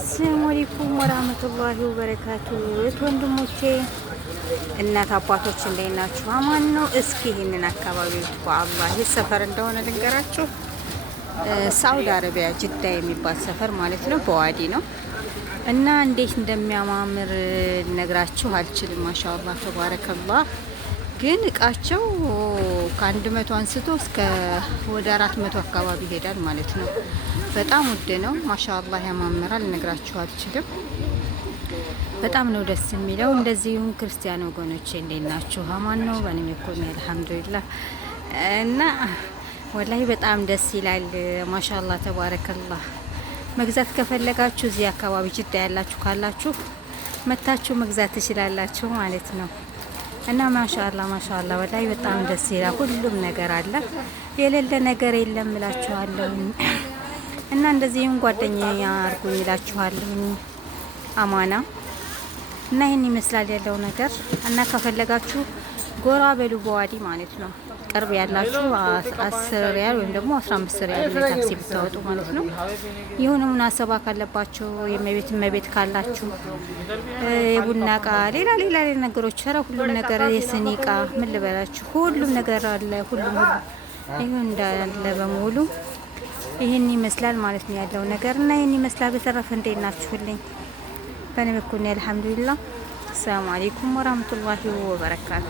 አሰላሙ አለይኩም ወራህመቱላሂ ወበረካቱ። ወንድሞቼ እናት አባቶች እንዴት ናችሁ? አማን ነው። እስኪ ይህንን አካባቢ በአላህ ይህ ሰፈር እንደሆነ ልንገራችሁ። ሳውዲ አረቢያ ጅዳ የሚባል ሰፈር ማለት ነው። በዋዲ ነው እና እንዴት እንደሚያማምር ነግራችሁ አልችልም። ማሻአላህ ተባረከላህ። ግን እቃቸው ከ100 አንስቶ እስከ ወደ 400 አካባቢ ይሄዳል ማለት ነው። በጣም ውድ ነው። ማሻአላህ ያማምራል። ነግራችሁ አልችልም። በጣም ነው ደስ የሚለው። እንደዚሁም ክርስቲያን ወገኖቼ እንዴት ናችሁ? አማን ነው። በእኔም ይኮን አልሐምዱሊላህ። እና ወላሂ በጣም ደስ ይላል። ማሻአላህ ተባረከላህ። መግዛት ከፈለጋችሁ እዚህ አካባቢ ጅዳ ያላችሁ ካላችሁ መታችሁ መግዛት ትችላላችሁ ማለት ነው። እና ማሻአላህ ወላሂ በጣም ደስ ይላል። ሁሉም ነገር አለ፣ የሌለ ነገር የለም እላችኋለሁ። እና እንደዚህም ጓደኛዬ አርጉኝ እላችኋለሁ። አማና እና ይህን ይመስላል ያለው ነገር። እና ከፈለጋችሁ ጎራ በሉ በዋዲ ማለት ነው። ቅርብ ያላችሁ 10 ሪያል ወይም ደግሞ 15 ሪያል ታክሲ ብታወጡ ማለት ነው። የሆነ ሙናሰባ ካለባችሁ የመቤት ካላችሁ የቡና እቃ ሌላ ነገሮች ኧረ ሁሉም ነገር የስኒ እቃ ምን ልበላችሁ ሁሉም ነገር አለ። ሁሉም ይሁን እንዳለ በሙሉ ይህን ይመስላል ማለት ነው ያለው ነገር። እና ይህን ይመስላል። በተረፈ እንዴት ናችሁልኝ? በእኔ በኩል አልሐምዱሊላህ። ሰላም አለይኩም ወራህመቱላሂ ወበረካቱ።